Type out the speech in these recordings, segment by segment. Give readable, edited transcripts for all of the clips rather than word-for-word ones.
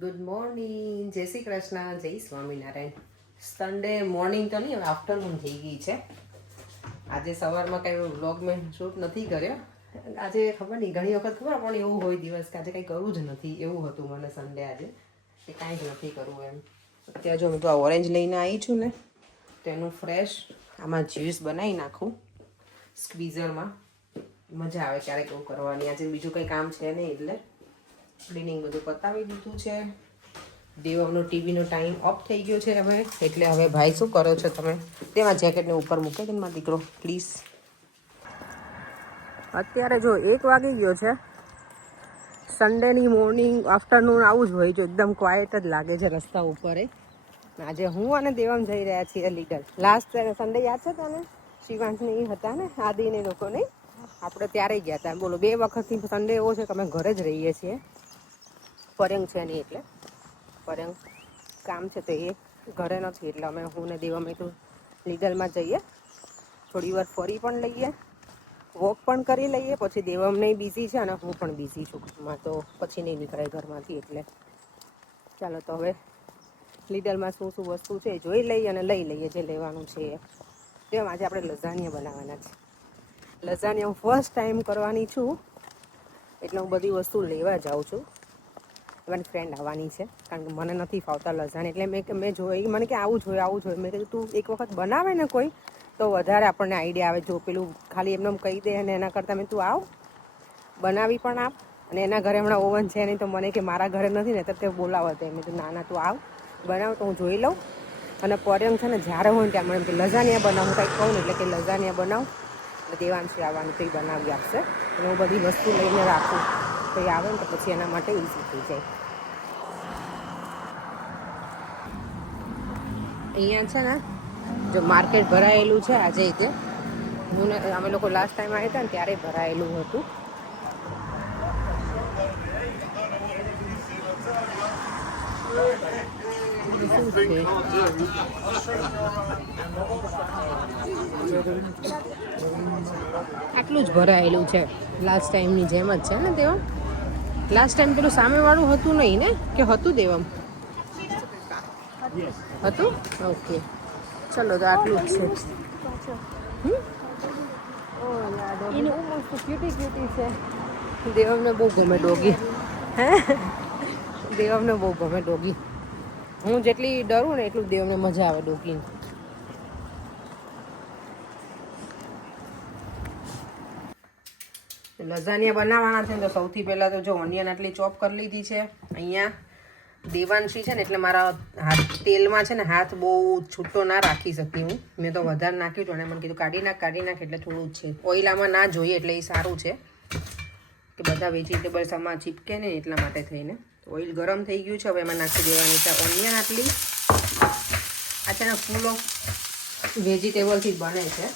Good morning, જય શ્રી કૃષ્ણ, જય Swaminarayan. Sunday morning તો નહીં, હવે આફ્ટરનૂન થઈ ગઈ છે. આજે સવારમાં કંઈ વ્લોગ મેં શૂટ નથી કર્યો. આજે ખબર નહીં, ઘણી વખત ખબર પણ એવું હોય દિવસ કે આજે કંઈ કરવું જ નથી, એવું હતું મને સન્ડે આજે કે કાંઈ જ નથી કરવું એમ. અત્યારે જો મેં તો આ ઓરેન્જ લઈને આવી છું ને, તો એનું ફ્રેશ આમાં જ્યુસ બનાવી નાખું સ્ક્વીઝરમાં. મજા આવે ક્યારેક એવું કરવાની. આજે બીજું કંઈ કામ છે નહીં એટલે ક્લિનિંગ બધું પતાવી દીધું છે. દેવમનો ટીવીનો ટાઈમ ઓફ થઈ ગયો છે હવે, એટલે હવે ભાઈ શું કરો છો તમે? તેમાં જેકેટને ઉપર મૂકે છે મારો દીકરો પ્લીઝ. અત્યારે જો 1 વાગી ગયો છે. સન્ડેની મોર્નિંગ આફ્ટરનૂન આવું જ હોય, જો એકદમ ક્વાઇટ જ લાગે છે રસ્તા ઉપર. આજે હું અને દેવમ જઈ રહ્યા છીએ લીડર. લાસ્ટ સન્ડે યાદ છે તને? શિવાંશને એ હતા ને, આદિને લોકો નહીં, આપણે ત્યારે ગયા હતા. બોલો 2 વખતથી સન્ડે એવો છે કે અમે ઘરે જ રહીએ છીએ. પર્યંગ છે નહીં એટલે પર્યંગ કામ છે તો એ ઘરે નથી, એટલે અમે હું ને દેવમ તો લીગલમાં જઈએ, થોડી વાર ફરી પણ લઈએ, વોક પણ કરી લઈએ. પછી દેવમ નહીં બિઝી છે અને હું પણ બિઝી છું ઘરમાં, તો પછી નહીં નીકળાય ઘરમાંથી. એટલે ચાલો તો હવે લીડલમાં શું શું વસ્તુ છે એ જોઈ લઈએ અને લઈ લઈએ જે લેવાનું છે એ. તેમ આજે આપણે લઝાનિયા બનાવવાના છે. લઝાનિયા હું ફર્સ્ટ ટાઈમ કરવાની છું, એટલે હું બધી વસ્તુ લેવા જાઉં છું. મારી ફ્રેન્ડ આવવાની છે, કારણ કે મને નથી ફાવતા લઝાનિયા, એટલે મેં જોઈ, મને કે આવું જોઈએ. મેં કીધું તું એક વખત બનાવે ને કોઈ, તો વધારે આપણને આઈડિયા આવે. જો પેલું ખાલી એમને કહી દે અને એના કરતાં મેં તું આવ બનાવી પણ આપ. અને એના ઘરે હમણાં ઓવન છે નહીં, તો મને કે મારા ઘરે નથી ને, તો તે બોલાવત. મેં કીધું ના તું આવ બનાવ, તો હું જોઈ લઉં. અને પર્યંગ છે ને જ્યારે હોય ને ત્યાં મને કે લઝાનિયા બનાવું, કંઈક કહું ને એટલે કે લઝાનિયા બનાવ. એટલે દેવાંશી આવવાનું તો એ બનાવી આપશે. અને હું બધી વસ્તુ લઈને રાખું, તો એ આવે ને તો પછી એના માટે ઇઝી થઈ જાય. અહીંયા છે ને જો માર્કેટ ભરાયેલું છે આજે રીતે. હું અમે લોકો લાસ્ટ ટાઈમ આવ્યા હતા ને ત્યારે ભરાયેલું હતું. આટલું જ ભરાયેલું છે, લાસ્ટ ટાઈમની જેમ જ છે ને દેવમ. લાસ્ટ ટાઈમ પેલું સામેવાળું હતું નહીં ને, કે હતું દેવમ? હતું? ઓકે ચલો તો આટલું જ છે. ક્યુટી છે. દેવમને બહુ ગમે ડોગી. હે દેવમને બહુ ગમે ડોગી. હું જેટલી ડરું ને એટલું દેવને મજા આવે ડોગીને. લઝાનિયા બનાવવાના છે ને, તો સૌથી પહેલાં તો જો ઓનિયન આટલી ચોપ કરી લીધી છે. અહીંયા દેવાંશી છે ને, એટલે મારા હાથ તેલમાં છે ને હાથ બહુ છૂટો ના રાખી શકી હું. મેં તો વધારે નાખ્યું હતું અને મને કીધું કાઢી નાખ, એટલે થોડું જ છે. ઓઇલ આમાં ના જોઈએ એટલે એ સારું છે કે બધા વેજીટેબલ્સ આમાં ચીપકે ને, એટલા માટે થઈને. ઓઇલ ગરમ થઈ ગયું છે, હવે એમાં નાખી દેવાની છે ઓનિયન આટલી. આ છે ને ફૂલ ઓફ વેજીટેબલથી જ બને છે.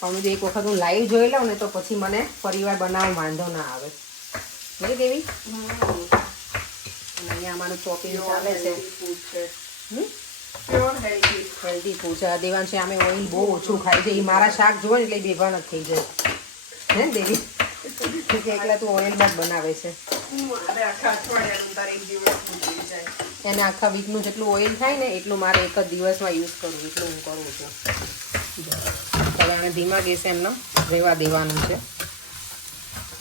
પણ એક વખત હું લાઈવ જોઈ લઉં ને, તો પછી મને પરિવાર બનાવવા વાંધો ના આવે. નહીં દેવી? અહીંયા અમારું ચોપિંગ ચાલે છે. હેલ્ધી ફૂડ છે. દેવાંશી આમે ઓઇલ બહુ ઓછું ખાય છે. એ મારા શાક જોવે ને એટલે બેભાન જ થઈ જાય. હે દેવી? એકલા તું ઓઇલમાં જ બનાવે છે. એને આખા વીકનું જેટલું ઓઇલ થાય ને એટલું મારે એક જ દિવસમાં યુઝ કરવું, એટલું હું કરું છું. હવે એને ધીમા ગેસે એમને રહેવા દેવાનું છે,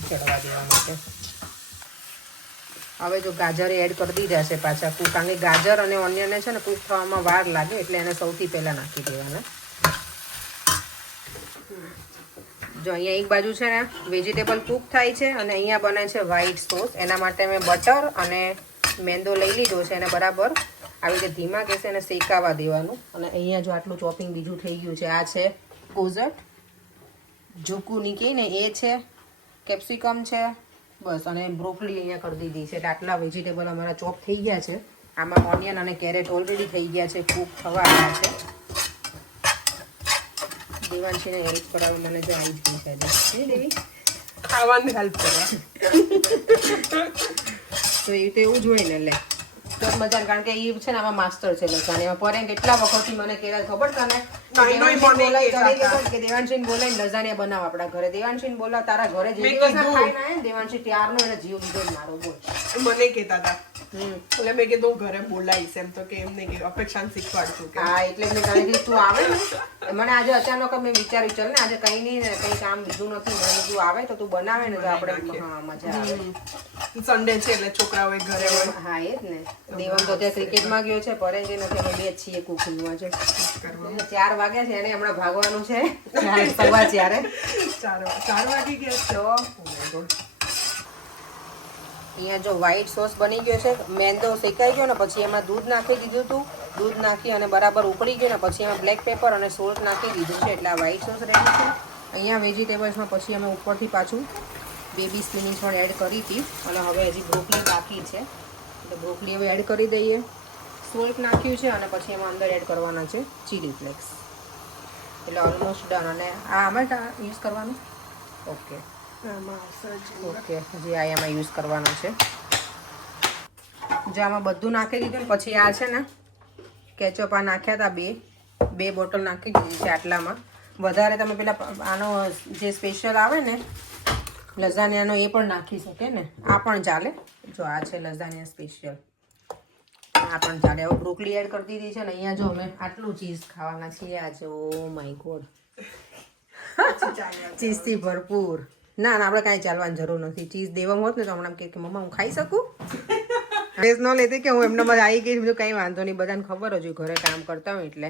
ચડવા દેવાનું છે. હવે જો ગાજર એડ કરી દીધા છે પાછા કૂક, કારણ કે ગાજર અને ઓનિયનને છે ને કૂક થવામાં વાર લાગે, એટલે એને સૌથી પહેલાં નાખી દેવાના. જો અહીંયા એક બાજુ છે ને વેજીટેબલ કૂક થાય છે અને અહીંયા બને છે વ્હાઈટ સોસ. એના માટે મેં બટર અને મેંદો લઈ લીધો છે, એને બરાબર આવી રીતે ધીમા ગેસે એને શેકાવા દેવાનું. અને અહીંયા જો આટલું ચોપિંગ બીજું થઈ ગયું છે. આ છે કોઝટ, ઝુકુની કહીને એ છે, કેપ્સિકમ છે, બસ. અને બ્રોકલી અહીંયા કરી દીધી છે. એટલે આટલા વેજીટેબલ અમારા ચોપ થઈ ગયા છે. આમાં ઓનિયન અને કેરેટ ઓલરેડી થઈ ગયા છે, કૂક થવા આવ્યા છે. દેવાંશીને હેલ્પ કરાવવા મને જો આવી જ ગઈ છે. નહીં દેવી? ખાવાનું હેલ્પ કરવા તો એ તો એવું જ હોય ને. લે તો મજા, કારણ કે એ છે ને આમાં માસ્ટર છે લઝાનિયામાં. પર્યંગ કેટલા વખતથી મને કહેતા, ખબર તને કે દેવાંશીને બોલાવીને લઝાનિયા બનાવ આપણા ઘરે. દેવાંશીને બોલાવ તારા ઘરે જે દિવસ ખાઈને આવે ને દેવાંશી ત્યારનો એને જીવ લીધો મારો. બોલ, મને કહેતા હતા એટલે મેં કીધું ઘરે બોલાવીશ એમ તો કે એમ નહીં કે અપેક્ષાને શીખવાડશું કે હા એટલે મેં કહી તું આવે ને મને આજે અચાનક મેં વિચાર્યું ચાલ ને આજે કઈ નહીં ને કઈ કામ બીજું નથી મને તું આવે તો તું બનાવે ને તો આપણે હા મજા આવે સન્ડે છે એટલે છોકરાઓ ઘરે હોય. હા એ જ ને દેવમ તો ત્યાં ક્રિકેટમાં ગયો છે પરે જઈને અમે બે જ છીએ કુકિંગમાં છે 4 વાગ્યા છે એને હમણાં ભાગવાનું છે 4:15 4 વાગી ગયા તો અહીંયા જો વ્હાઈટ સોસ બની ગયો છે મેંદો શેકાઈ ગયો ને પછી એમાં દૂધ નાખી દીધું હતું દૂધ નાખી અને બરાબર ઉકળી ગયું ને પછી એમાં બ્લેક પેપર અને સોલ્ટ નાખી દીધું છે એટલે આ વ્હાઈટ સોસ રેડી છે. અહીંયા વેજીટેબલ્સમાં પછી અમે ઉપરથી પાછું બેબી સ્પિનિચ પણ એડ કરી હતી અને હવે હજી બ્રોકલી બાકી છે એટલે બ્રોકલી હવે એડ કરી દઈએ. સોલ્ટ નાખ્યું છે અને પછી એમાં અંદર એડ કરવાના છે ચીલી ફ્લેક્સ એટલે ઓલમોસ્ટ ડન. અને આ આમાં યુઝ કરવાનું ઓકે ઓકે હજી આ એમાં યુઝ કરવાનો છે. જો આમાં બધું નાખી દીધું ને પછી આ છે ને કેચઅપ આ નાખ્યા હતા બે બોટલ નાખી દીધી છે આટલામાં. વધારે તમે પેલા આનો જે સ્પેશિયલ આવે ને લઝાનિયાનો એ પણ નાખી શકે ને આ પણ ચાલે. જો આ છે લઝાનિયા સ્પેશિયલ આ પણ ચાલે. હવે બ્રોકલી એડ કરી દીધી છે ને અહીંયા જો અમે આટલું ચીઝ ખાવાના છીએ આજે. ઓ માય ગોડ ચીઝથી ભરપૂર. ના ના આપણે કાંઈ ચાલવાની જરૂર નથી. ચીઝ દેવા હોત ને તો હમણાં કે મમ્મા હું ખાઈ શકું વેસ ન લેતી કે હું એમને બધા આવી ગઈ બીજું કંઈ વાંધો નહીં બધાને ખબર જ હોય ઘરે કામ કરતા હોય એટલે.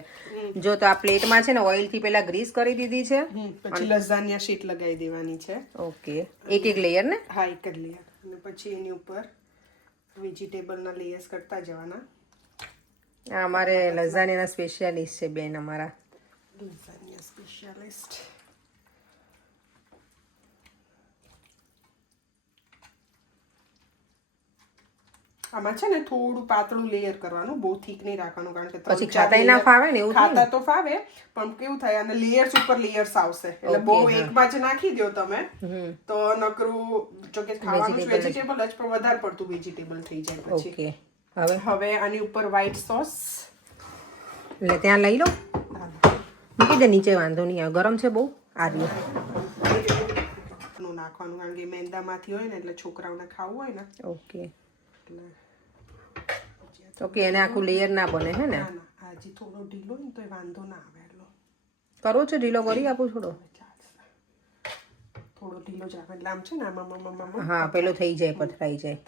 જો તો આ પ્લેટમાં છે ને ઓઇલથી પહેલા ગ્રીસ કરી દીધી છે પછી લઝાનિયા શીટ લગાવી દેવાની છે. ઓકે એક લેયર ને હા એક જ લેયર અને પછી એની ઉપર વેજીટેબલના લેયર્સ કરતા જવાના. આ અમારે લઝાનિયાના સ્પેશિયાલિસ્ટ છે બેન અમારા લઝાનિયા સ્પેશિયાલિસ્ટ. આમાં છે ને થોડું પાતળું લેયર કરવાનું બહુ થીક નહીં રાખવાનું કારણ કે પછી ખાતાય ના ફાવે ને એવું ખાતા તો ફાવે પણ કેવું થાય અને લેયર્સ ઉપર લેયર્સ આવશે એટલે બહુ એકમાં જ નાખી દો તમે તો નકરું જો કે ખાવાનું વેજીટેબલ જ પણ વધારે પડતું વેજીટેબલ થઈ જાય પછી. ઓકે હવે આની ઉપર વ્હાઈટ સોસ એટલે ત્યાં લઈ લો મૂકી દે નીચે વાંધો નહીં આવે ગરમ છે બહુ આર્યું નાખવાનું કારણ કે મેંદામાંથી હોય ને એટલે છોકરાઓને ખાવું હોય ને. ઓકે ઓકે એને આખું લેયર ના બને હે ને હજી થોડો ઢીલો ને તો વાંધો ના આવે. એટલો કરો છો ઢીલો કરી આપું થોડો થોડો ઢીલો જ આવે એટલે આમ છે ને આમાં હા પેલો થઈ જાય પથરાઈ જાય.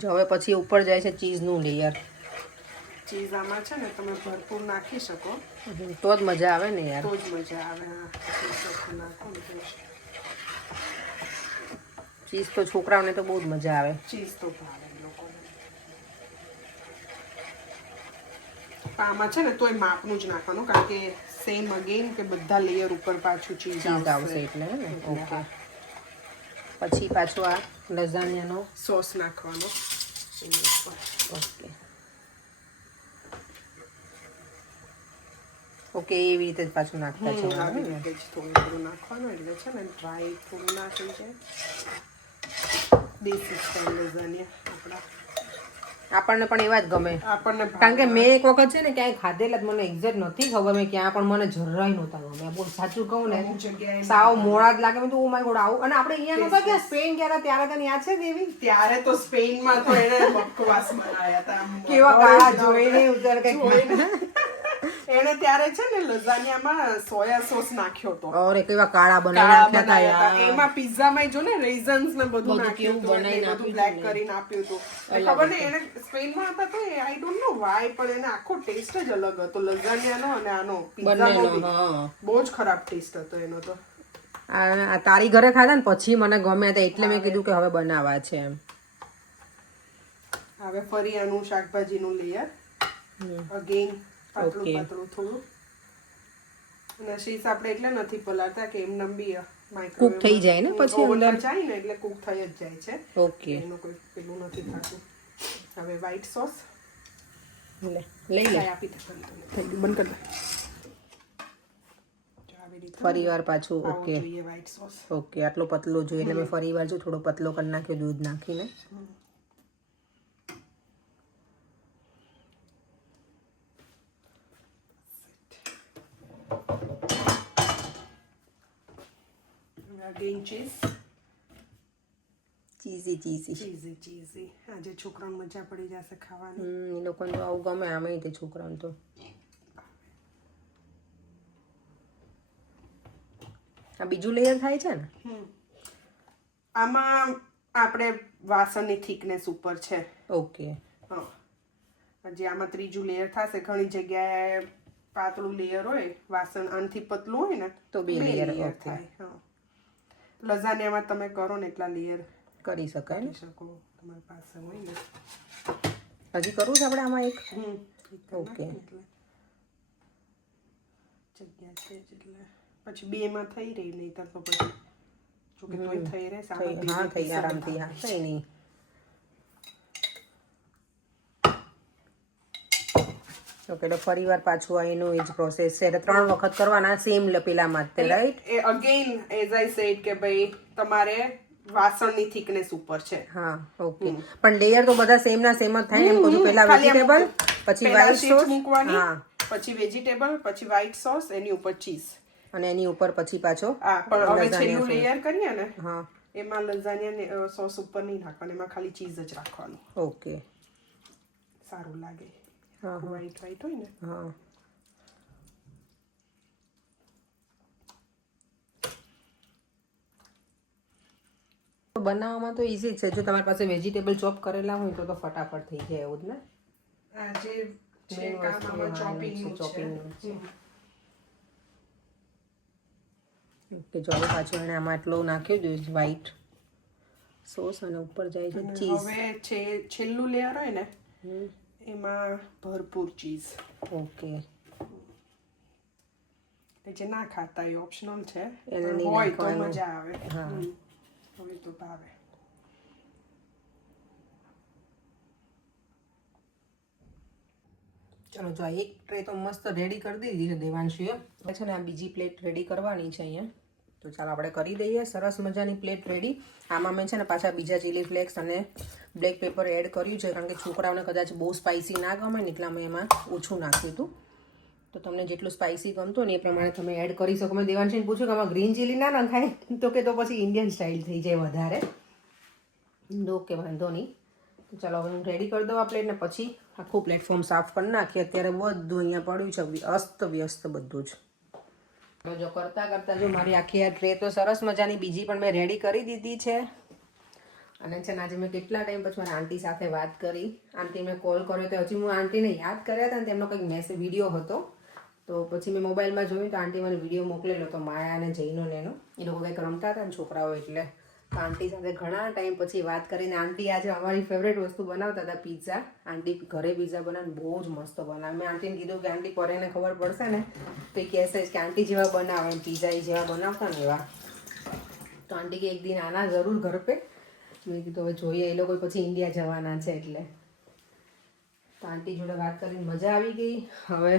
જો હવે પછી ઉપર જાય છે ચીઝનું લેયર. ચીઝ આમાં છે ને તમે ભરપૂર નાખી શકો તો જ મજા આવે ને યાર તો જ મજા આવે. નાખો ને ચીઝ તો છોકરાઓને તો બહુ જ મજા આવે. ચીઝ તો ભાવે લોકોને. આમાં છે ને તોય માપનું જ નાખવાનું કારણ કે સેમ અગેન કે બધા લેયર ઉપર પાછું ચીઝ આવશે એટલે ને. ઓકે પછી પાછું આ લઝાનિયાનો સોસ નાખવાનો ઓકે ઓકે એવી રીતે જ પાછું નાખતા છે. થોડું થોડું નાખવાનું એટલે છે ને ડ્રાય થોડું ના થઈ જાય. દેશી સ્ટાઇલ લઝાનિયા આપણા આપણને પણ એવા જ ગમે આપણને કારણ કે મેં એક વખત છે ને ક્યાંય ખાધેલા મને એક્ઝેક્ટ નથી ખબર મેં ક્યાં પણ મને જરાય નહોતા ગમે. બોલ સાચું કહું ને સાવ મોડા જ લાગે. મેં તો ઓ માય ગોડ આવું. અને આપણે અહીંયા નહોતા ક્યાં સ્પેન ગયા ત્યારે તને યાદ છે દેવી? ત્યારે તો સ્પેનમાં તો એને બકવાસ બનાવ્યા હતા કેવા કાળા જોઈને ઉતર કઈ એને ત્યારે છે ને લઝાનિયામાં સોયા સોસ નાખ્યો હતો. અરે કેવા કાળા બનાવી નાખ્યા હતા. એમાં પિઝામાં જો ને રેઝન્સ ને બધું નાખ્યું હતું બધું બ્લેક કરીને આપ્યું હતું. ખબર ને એને સ્પેનમાં હતા તો આઈ ડોન્ટ નો વાય પણ એને આખો ટેસ્ટ જ અલગ હતો લઝાનિયાનો અને આનો પિઝાનો. બહુ જ ખરાબ ટેસ્ટ હતો એનો તો. આ તારી ઘરે ખાધા ને પછી મને ગમ્યા હતા એટલે મેં કીધું કે હવે બનાવવા છે એમ. હવે ફરી આનું શાકભાજીનું લેયર અગેન પાતળું પાતળું થોડું. અને શીશ આપણે એટલે નથી પલાળતા કે એમ નંબી કુક થઈ જાય ને પછી અંદર જાય ને એટલે કુક થઈ જ જાય છે. ઓકે એનું કોઈ પેલું નથી થતું. હવે વ્હાઈટ સોસ લઈ લે આપી દે બંધ કરી દે. ફરીવાર પાછું ઓકે વ્હાઈટ સોસ ઓકે આટલો પતલો જોઈએ એટલે મેં ફરીવાર જો થોડો પતલો કરી નાખ્યો દૂધ નાખીને. again cheese ચીઝી ચીઝી આજે છોકરાઓને મજા પડી જશે ખાવાની. એ લોકોને તો આવું ગમે આમે તે છોકરાઓને તો. આ બીજું લેયર થાય છે ને? આમાં આપણે વાસણની થિકનેસ ઉપર છે. ઓકે. હા, હજી આમાં ત્રીજું લેયર થશે. ઘણી જગ્યાએ પાતળું લેયર હોય, વાસણ આનથી પતલું હોય ને તો 2 લેયર થાય. હા, લઝાનિયામાં તમે કરો ને એટલા લેયર કરી શકાય ને? શકો તમારી પાસે હોય ને. હજી કરવું છે આપણે આમાં એક? ઓકે. જગ્યા છે એટલે પછી 2 માં થઈ રહી, નહીં તો પછી જોકે તોય થઈ રહે. હા, થઈ આરામથી. હા, કઈ નહીં. ઓકે, તો ફરી વાર પાછું આ એનું એ જ પ્રોસેસ છે. એટલે 3 વખત કરવાના સેમ પેલામાં જ, right? A again as I said કે ભાઈ તમારે વાસણની થિકનેસ ઉપર છે. હા, ઓકે. પણ લેયર તો બધા સેમ ના સેમ જ થાય ને? એમ કહું છું, પહેલા વેજીટેબલ, પછી વ્હાઈટ સોસ મૂકવાની, પછી વેજીટેબલ, પછી વ્હાઈટ સોસ, એની ઉપર ચીઝ, અને એની ઉપર પછી પાછો. હા, પણ હવે છેલ્લું લેયર કરીએ ને, હા, એમાં લઝાનિયા સોસ ઉપર નહીં નાખવાનું, એમાં ખાલી ચીઝ જ રાખવાનું. ઓકે, સારું લાગે. હા, વ્હાઈટ હોય ને. હા. બનાવવામાં તો ઈઝી જ છે. જો તમારી પાસે વેજીટેબલ ચોપ કરેલા હોય તો ફટાફટ થઈ જાય એવું જ ને? આ જે છે કામમાં ચોપિંગનું છે. ઓકે, જો પાછું એને આમાં આટલું નાખ્યું છે વ્હાઈટ સોસ અને ઉપર જાય છે ચીઝ. હવે છેલ્લું લેયર હોય ને એમાં ભરપૂર ચીઝ. ઓકે. જે ના ખાતા એ ઓપ્શનલ છે, એને હોય તો મજા આવે. હા, હવે તો ભાવે. ચલો, જો એક ટ્રે તો મસ્ત રેડી કરી દીધી છે દેવાંશીએ. છે ને આ બીજી પ્લેટ રેડી કરવાની છે અહીંયા. તો ચાલો આપણે કરી દઈએ. સરસ મજાની પ્લેટ રેડી. આમાં મેં છે ને પાછા બીજા ચીલી ફ્લેક્સ અને બ્લેક પેપર એડ કર્યું છે, કારણ કે છોકરાઓને કદાચ બહુ સ્પાઇસી ના ગમે ને એટલા મેં એમાં ઓછું નાખ્યું હતું. તો તમને જેટલું સ્પાઇસી ગમતું ને એ પ્રમાણે તમે એડ કરી શકો. મેં દેવાંશીને પૂછ્યું કે આમાં ગ્રીન ચીલી ના નખાય, તો કે તો પછી ઇન્ડિયન સ્ટાઇલ થઈ જાય વધારે. ઓકે, વાંધો નહીં. તો ચાલો હવે હું રેડી કરી દઉં આ પ્લેટને, પછી આખું પ્લેટફોર્મ સાફ કરી નાખીએ. અત્યારે બધું અહીંયા પડ્યું છે અસ્ત વ્યસ્ત બધું જ. જો કરતાં જો મારી આખી આ ટ્રે તો સરસ મજાની બીજી પણ મેં રેડી કરી દીધી છે. અને છે ને આજે મેં કેટલા ટાઈમ પછી મારા આંટી સાથે વાત કરી. આંટીને કોલ કર્યો તો હજી હું આંટીને યાદ કર્યા હતા ને તેમનો કંઈક વિડીયો હતો. તો પછી મેં મોબાઈલમાં જોયું તો આંટી મને વિડીયો મોકલેલો હતો માયા અને જૈનો એનો. એ લોકો કંઈક રમતા હતા ને છોકરાઓ, એટલે આંટી સાથે ઘણા ટાઈમ પછી વાત કરીને આંટી આજે અમારી ફેવરેટ વસ્તુ બનાવતા હતા, પિઝા. આંટી ઘરે પિઝા બનાવીને બહુ જ મસ્ત બનાવે. મેં આંટીને કીધું કે આંટી પર એને ખબર પડશે ને તો એ કહેશે કે આંટી જેવા બનાવે, એમ પિઝા જેવા બનાવતા ને એવા. તો આંટી કે એક દિન આના જરૂર ઘર પે. મેં કીધું હવે જોઈએ, એ લોકો પછી ઇન્ડિયા જવાના છે એટલે. તો આંટી જોડે વાત કરીને મજા આવી ગઈ. હવે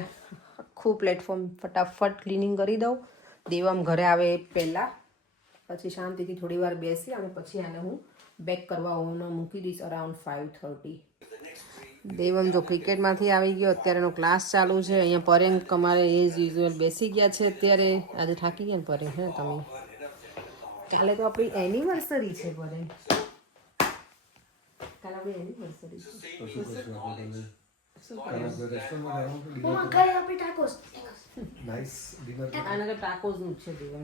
આખું પ્લેટફોર્મ ફટાફટ ક્લિનિંગ કરી દઉં દેવમ ઘરે આવે એ પહેલાં. પછી શાંતિથી થોડી વાર બેસી અને પછી આને હું બેક કરવા ઓવનમાં મૂકી દઈશ અરાઉન્ડ 5:30. દેવમ જો ક્રિકેટમાંથી આવી ગયો, અત્યારે એનો ક્લાસ ચાલુ છે. અહીંયા પરેંગ અમારે એઝ યુઝ્યુઅલ બેસી ગયા છે અત્યારે. આજે થાકી ગયા ને પરેંગ? હે તમે? કાલે તો આપણી એનિવર્સરી છે પરેંગ. કાલે આપણી એનિવર્સરી છે. આના ટાકોસ નું છે દેવમ.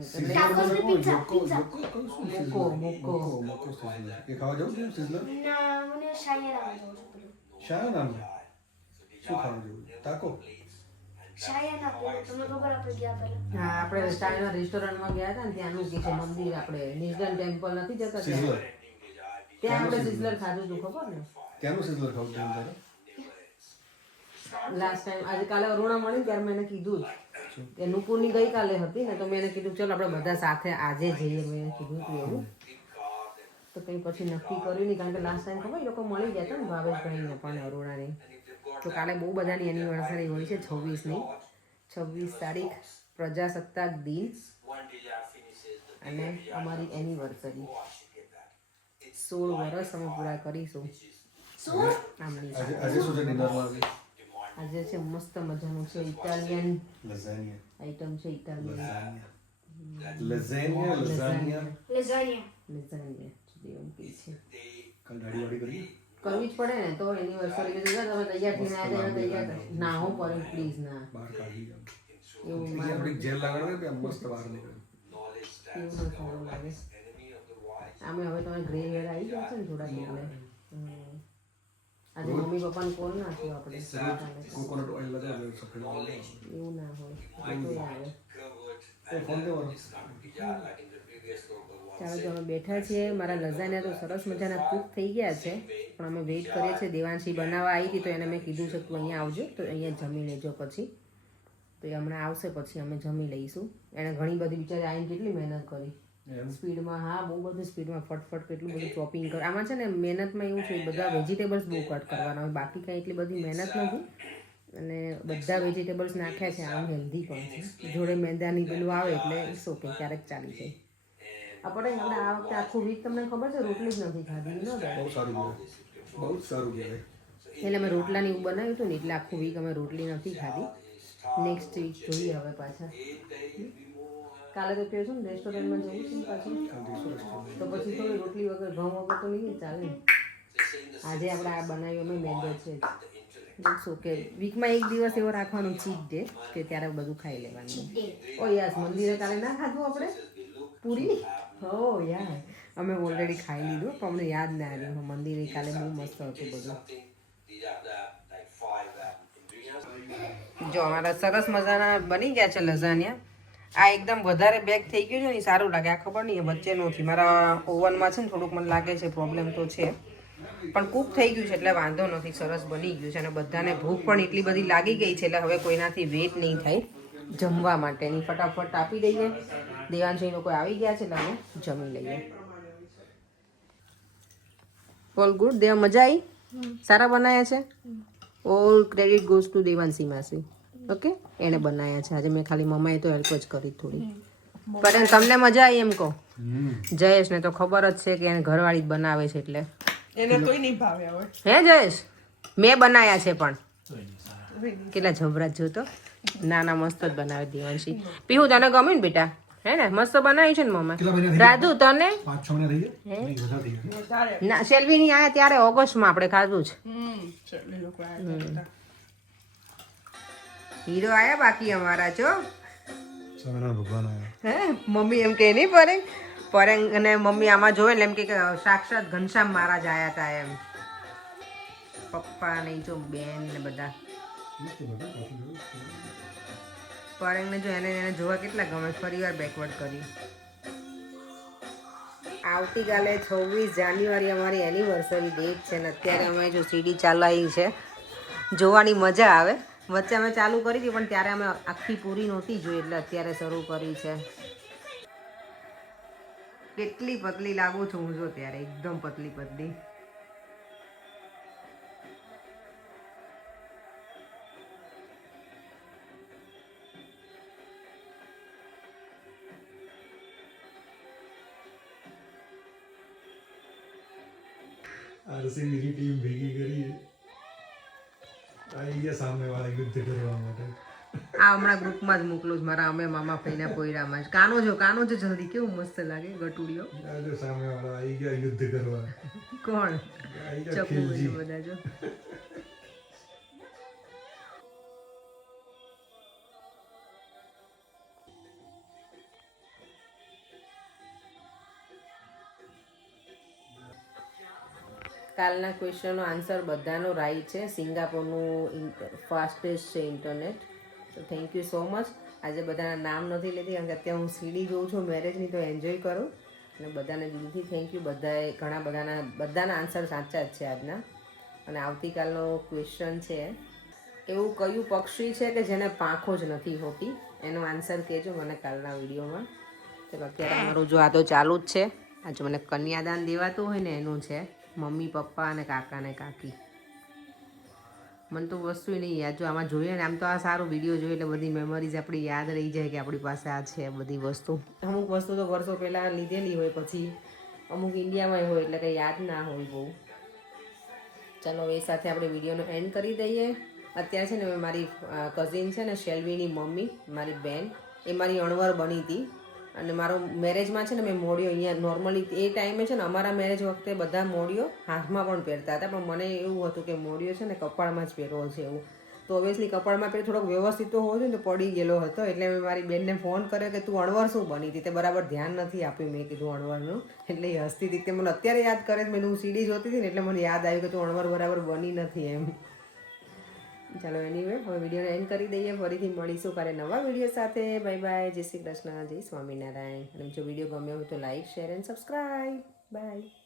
હા, આપણે ચાઇના રેસ્ટોરન્ટમાં ગયા હતા ને ત્યાંનું કે છે મંદિર, આપણે નિઝલન ટેમ્પલ નથી જતા ત્યાં આપણે સિઝલર ખાધું હતું, ખબર ને? ત્યાંનું સિઝલર ખાવું લાસ્ટ ટાઈમ આજે કાલે અરુણા મળી ત્યારે મેં એને કીધું કે નુપુરની ગઈકાલે હતી ને, તો મેં એને કીધું ચાલો આપણે બધા સાથે આજે જઈએ. મેં કીધું હતું એવું. તો કંઈ પછી નક્કી કર્યું નહીં, કારણ કે લાસ્ટ ટાઈમ ખબર એ લોકો મળી ગયા હતા ને ભાવેશભાઈને પણ અરુણાની. તો કાલે બહુ બધાની એનિવર્સરી હોય છે. 26 તારીખ પ્રજાસત્તાક દિન અને અમારી એનિવર્સરી 16 વર્ષ અમે પૂરા કરીશું. આજે છે મસ્ત મજાનું છે ઇટાલિયન આઈટમ છે. ઇટાલિયન દેવમ કે છે કલ દાઢી વાડી કરી કરવી જ પડે ને તો એનિવર્સરી કે તમે તૈયાર થઈને આવ્યા તૈયાર ના હો પર પ્લીઝ ના બહાર કાઢી એવું એ આપણી જેલ લગાડો કે મસ્ત બહાર નીકળે એવું ન સારું લાગે આમે હવે તમે ગ્રે હેર આવી ગયા છે ને થોડા એટલે આજે મમ્મી પપ્પાને કોલ ના થયો આપણે કોકોનટ ઓઇલ લગાવે સફેદ ઓઇલ એવું ના હોય તો આવે એ ફોન દેવાનો ચાલો તો અમે બેઠા છીએ મારા લઝાનિયા તો સરસ મજાના કૂક થઈ ગયા છે પણ અમે વેઇટ કરીએ છીએ દેવાંશી બનાવવા આવી હતી તો એને મેં કીધું છે તું અહીંયા આવજો તો અહીંયા જમી લેજો પછી તો એ હમણાં આવશે પછી અમે જમી લઈશું એણે ઘણી બધી બિચારી આવીને કેટલી મહેનત કરી સ્પીડમાં હા બહુ બધું સ્પીડમાં ફટફટ કેટલું બધું ચોપિંગ કરે આમાં છે ને મહેનતમાં એવું છે બધા વેજીટેબલ્સ બહુ કટ કરવાના હોય બાકી કાંઈ એટલી બધી મહેનત નથી અને બધા વેજીટેબલ્સ નાખ્યા છે આમ હેલ્ધી પણ છે જોડે મેંદાની પેલું આવે એટલે ઇટ્સ ઓકે ક્યારેક ચાલી જાય આપણે આ વખતે આખું વીક તમને ખબર છે રોટલી જ નથી ખાધી ન બહુ સારું કહેવાય બહુ સારું કહેવાય એટલે અમે રોટલાની એવું બનાવ્યું હતું ને એટલે આખું વીક અમે રોટલી નથી ખાધી નેક્સ્ટ વીક જોઈએ હવે પાછા કાલે તો કહ્યું છું ને રેસ્ટોરન્ટમાં જવું છે ને પાછું તો પછી થોડી રોટલી વગર ઘઉં વગર તો નહીં ચાલે આજે આપણે આ બનાવ્યું અમે મેંદો છે શું કે વીકમાં એક દિવસ એવો રાખવાનું ચીટ ડે કે ત્યારે બધું ખાઈ લેવાનું ઓ યસ મંદિરે કાલે ના ખાધું આપણે પૂરી હો યાર અમે ઓલરેડી ખાઈ લીધું પણ અમને યાદ ના આવ્યું મંદિરે કાલે બહુ મસ્ત હતું બધું જો અમારા સરસ મજાના બની ગયા છે લઝાનિયા આ એકદમ વધારે બેક થઈ ગયું છે ને સારું લાગે આ ખબર નહીં વચ્ચે નથી મારા ઓવનમાં છે ને થોડુંક મને લાગે છે પ્રોબ્લેમ તો છે પણ કૂક થઈ ગયું છે એટલે વાંધો નથી સરસ બની ગયું છે અને બધાને ભૂખ પણ એટલી બધી લાગી ગઈ છે એટલે હવે કોઈનાથી વેઇટ નહીં થાય જમવા માટેની ફટાફટ આપી દઈએ દેવાંશી લોકો આવી ગયા છે એટલે અમે જમી લઈએ ઓલ ગુડ દેવા મજા આવી સારા બનાવ્યા છે all credit goes to Devanshi માસી ઓકે એણે બનાવ્યા છે આજે મેં ખાલી મમ્માએ તો હેલ્પ જ કરી થોડી પણ તમને મજા આવી એમ કહો જયેશને તો ખબર જ છે કે એને ઘરવાળી જ બનાવે છે એટલે એને તોય નહીં ભાવે હવે હે જયેશ મેં બનાવ્યા છે પણ કેટલા જબરા જોતો ના ના મસ્ત જ બનાવે દેવાંશી પીહું તને ગમ્યું ને બેટા હે ને મસ્ત બનાવ્યું છે ને મમ્મા રાધુ તને 5-6 મહિના થઈ ગયા નહીં વધારે થઈ ગયા ના સેલ્વી ની આયા ત્યારે ઓગસ્ટમાં આપણે ખાધું છે ચાલે લોકો આયા હતા હીરો આયા બાકી અમારા જો સવેના ભગવાન આયા હે મમ્મી એમ કે નહીં પરેંગ પરેંગ અને મમ્મી આમાં જોવે ને એમ કે સાક્ષાત ઘનશ્યામ મહારાજ આયા હતા એમ પપ્પા ને જો બેન ને બધા પરેંગને જો એને જોવા કેટલા ગમે ફરી વાર બેકવર્ડ કરી આવતીકાલે 26 જાન્યુઆરી અમારી એનિવર્સરી ડેટ છે ને અત્યારે અમે જો સીડી ચલાવી છે જોવાની મજા આવે વચ્ચે અમે ચાલુ કરી હતી પણ ત્યારે અમે આખી પૂરી નહોતી જોઈ એટલે અત્યારે શરૂ કરી છે કેટલી પતલી લાગુ છું હું જો ત્યારે એકદમ પતલી પતલી આરસીબીની ટીમ ભેગી કરી આવી ગયા સામે વાળા યુદ્ધ કરવા માટે આ હમણાં ગ્રુપમાં જ મોકલું છું મારા અમે મામા ફઈના પોયરામાં જ કાનો જો જલ્દી કેવું મસ્ત લાગે ગટુડિયો આજે સામે વાળા આવી ગયા યુદ્ધ કરવા કોણ આવી ગયા ચકુ ખીલજી બધા જો કાલના ક્વેશ્ચનનો આન્સર બધાનો રાઈટ છે સિંગાપોરનું ફાસ્ટેસ્ટ છે ઇન્ટરનેટ તો થેન્ક યુ સો મચ આજે બધાના નામ નથી લેતી કારણ કે અત્યારે હું સીડી જોઉં છું મેરેજની તો એન્જોય કરું અને બધાને દિલથી થેન્ક યુ બધાએ ઘણા બધાના આન્સર સાચા જ છે આજના અને આવતીકાલનો ક્વેશ્ચન છે એવું કયું પક્ષી છે કે જેને પાંખો જ નથી હોતી એનો આન્સર કહેજો મને કાલના વિડીયોમાં ચલો અત્યારે અમારું જો આ તો ચાલુ જ છે આ જો મને કન્યાદાન દેવાતું હોય ને એનું છે મમ્મી પપ્પા અને કાકા ને કાકી મને તો વસ્તુ નહીં યાદ જો આમાં જોઈએ ને આમ તો આ સારું વિડીયો જોઈએ એટલે બધી મેમરીઝ આપણી યાદ રહી જાય કે આપણી પાસે આ છે બધી વસ્તુ અમુક વસ્તુ તો વર્ષો પહેલાં લીધેલી હોય પછી અમુક ઇન્ડિયામાં હોય એટલે કંઈ યાદ ના હોય બહુ ચાલો એ સાથે આપણે વિડીયોનો એન્ડ કરી દઈએ અત્યારે છે ને મારી કઝિન છે ને શેલ્વીની મમ્મી મારી બેન એ મારી અણવર બની હતી અને મારો મેરેજમાં છે ને મેં મોડિયો અહીંયા નોર્મલી એ ટાઈમે છે ને અમારા મેરેજ વખતે બધા મોડિયો હાથમાં પણ પહેરતા હતા, પણ મને એવું હતું કે મોડિયો છે ને કપાળમાં જ પહેરવો છે એવું. તો ઓબ્વિયસલી કપાળમાં પહેરી થોડોક વ્યવસ્થિત તો હોવો જોઈએ ને, તો પડી ગયેલો હતો. એટલે મેં મારી બેનને ફોન કર્યો કે તું અણવર શું બની હતી, તે બરાબર ધ્યાન નથી આપ્યું. મેં કીધું અણવરનું, એટલે એ હસતી હતી. મને અત્યારે યાદ કરે મેં હું સીડી જોતી હતી ને એટલે મને યાદ આવ્યું કે તું અણવર બરાબર બની નથી એમ. ચાલો એનીવે હવે વિડીયોને એન્ડ કરી દઈએ. ફરીથી મળીશું કાલે નવા વિડીયો સાથે. બાય બાય, જય શ્રી કૃષ્ણ, જય સ્વામિનારાયણ. અને જો વિડીયો ગમ્યો હોય તો like, share and subscribe. By.